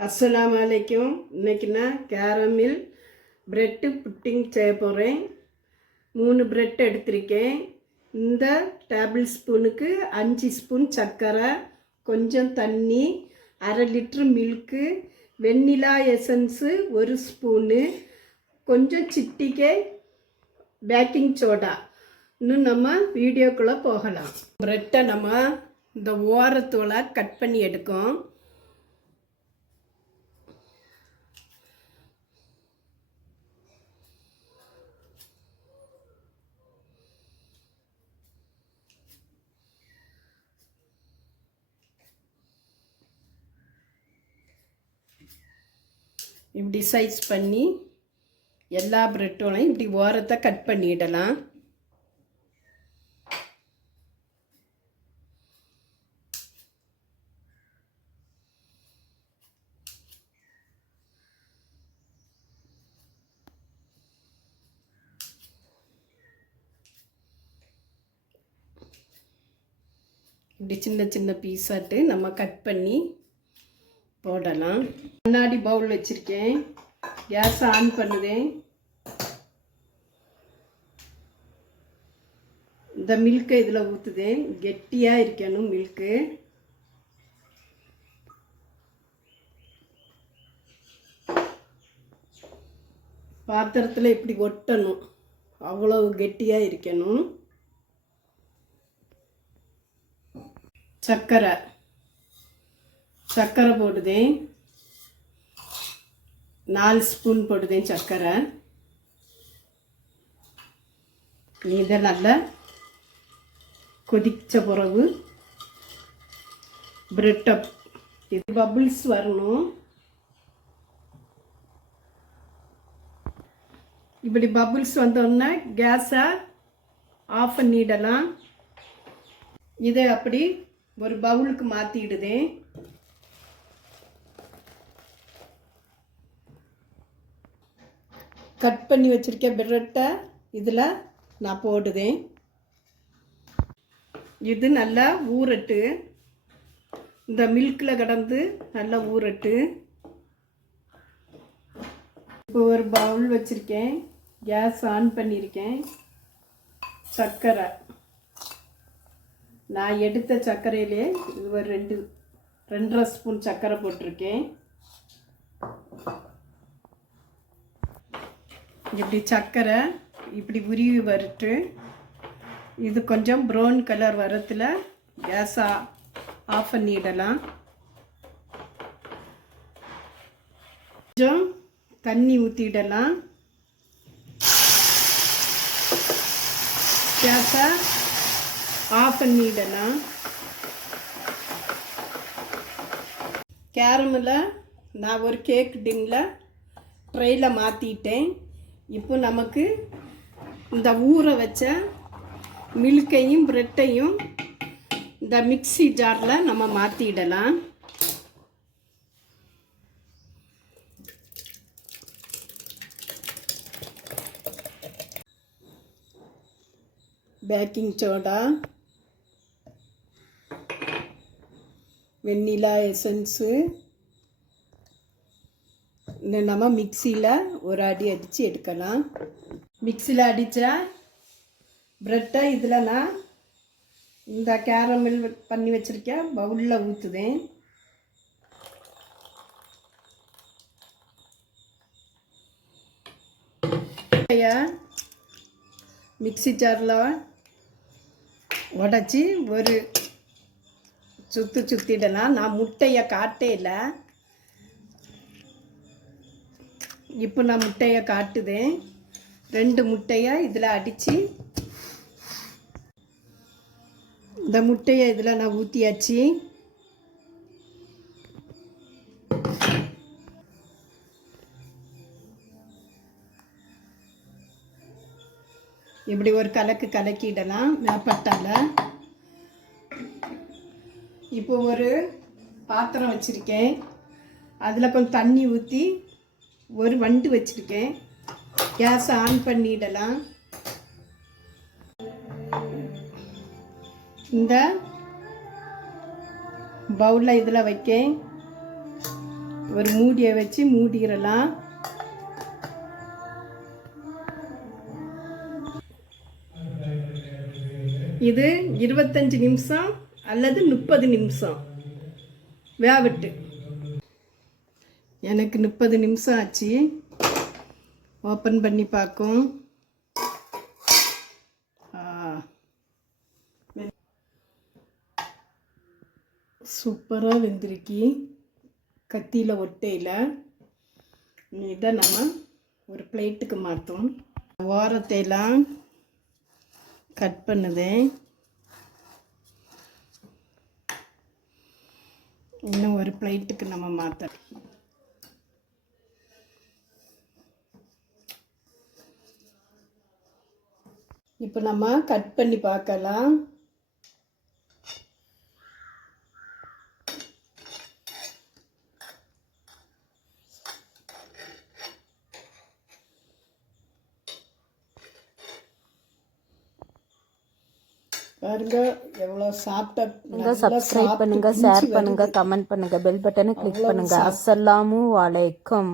அஸ்ஸலாமு அலைக்கும். இன்றைக்கி நான் கேரமில் ப்ரெட்டு புட்டிங் செய்ய போகிறேன். 3 ப்ரெட் எடுத்திருக்கேன். இந்த டேபிள் ஸ்பூனுக்கு 5 ஸ்பூன் சர்க்கரை, கொஞ்சம் தண்ணி, 1/2 லிட்ரு மில்க்கு, வெண்ணிலா எசன்ஸு 1 ஸ்பூனு, கொஞ்சம் சிட்டிகை பேக்கிங் சோடா. இன்னும் நம்ம வீடியோக்குள்ளே போகலாம். ப்ரெட்டை நம்ம இந்த ஓரத்தோலை கட் பண்ணி எடுக்கும். இப்படி சைஸ் பண்ணி எல்லா ப்ரெட்டோலையும் இப்படி ஓரத்தை கட் பண்ணிடலாம். இப்படி சின்ன சின்ன பீஸாட்டு நம்ம கட் பண்ணி போடலாம். கண்ணாடி பவுல் வச்சுருக்கேன். கேஸ் ஆன் பண்ணுதேன். இந்த மில்கை இதில் ஊற்றுதேன். கெட்டியாக இருக்கணும் மில்க்கு. பாத்திரத்தில் இப்படி ஒட்டணும், அவ்வளவு கெட்டியாக இருக்கணும். சர்க்கரை போடுதேன். 4 ஸ்பூன் போடுதேன் சர்க்கரை. இதை நல்லா கொதிச்ச பிறகு பிரெட்டை இது பபுள்ஸ் வரணும். இப்படி பபுள்ஸ் வந்தோடனே கேஸை ஆஃப் பண்ணிடலாம். இதை அப்படி ஒரு பவுலுக்கு மாற்றிடுதேன். கட் பண்ணி வச்சுருக்க பிரெட்டை இதில் நான் போடுதேன். இது நல்லா ஊறட்டு. இந்த மில்கில் கடந்து நல்லா ஊறட்டு. இப்போ ஒரு பவுல் வச்சுருக்கேன். கேஸ் ஆன் பண்ணியிருக்கேன். சர்க்கரை நான் எடுத்த சர்க்கரையிலே இது ஒரு 2.5 ஸ்பூன் சர்க்கரை போட்டிருக்கேன். இப்படி சர்க்கரை இப்படி உருவி வரட்டு. இது கொஞ்சம் ப்ரௌன் கலர் வரத்தில் கேஸை ஆஃப் பண்ணிடலாம். கொஞ்சம் தண்ணி ஊற்றிடலாம். கேஸை ஆஃப் பண்ணிடலாம். கேரமில் நான் ஒரு கேக் டின்னில் ட்ரெயில் மாற்றிட்டேன். இப்போ நமக்கு இந்த ஊற வச்ச மில்கையும் ப்ரெட்டையும் இந்த மிக்ஸி ஜாரில் நம்ம மாற்றிடலாம். பேக்கிங் சோடா, வெண்ணிலா எசன்ஸு, நம்ம மிக்சியில் ஒரு அடி அடித்து எடுக்கலாம். மிக்சியில் அடித்தா ப்ரெட்டை இதில் நான் இந்த கேரமில் பண்ணி வச்சுருக்கேன் பவுலில் ஊற்றுதேன். மிக்ஸி ஜாரில் உடச்சி ஒரு சுற்றிடலாம். நான் முட்டையை காட்டையில் இப்போ நான் முட்டையை காட்டுதேன். 2 முட்டையை இதில் அடித்து இந்த முட்டையை இதில் நான் ஊற்றியாச்சு. இப்படி ஒரு கலக்கிடலாம் மேப்பட்டால். இப்போ ஒரு பாத்திரம் வச்சுருக்கேன். அதில் கொஞ்சம் தண்ணி ஊற்றி ஒரு வண்டு வச்சுருக்கேன். கேஸ் ஆன் பண்ணிடலாம். இந்த பவுலில் இதில் வைக்கேன். ஒரு மூடியை வச்சு மூடிடலாம். இது 25 நிமிஷம் அல்லது 30 நிமிஷம் வேகட்டு. எனக்கு 30 நிமிஷம் ஆச்சு. ஓப்பன் பண்ணி பார்க்கும். சூப்பராக வெந்திருக்கி, கத்தியில் ஒட்டையில். இதை நம்ம ஒரு பிளேட்டுக்கு மாற்றோம். ஓரத்தையெல்லாம் கட் பண்ணுதேன். இன்னும் ஒரு பிளேட்டுக்கு நம்ம மாற்ற. இப்போ நம்ம கட் பண்ணி பார்க்கலாம். பாருங்க எவ்வளோ சாப்பிட்டா. சப்ஸ்கிரைப் பண்ணுங்க, ஷேர் பண்ணுங்க, கமெண்ட் பண்ணுங்க, பெல் பட்டனை கிளிக் பண்ணுங்க. அஸ்ஸலாமு அலைக்கும்.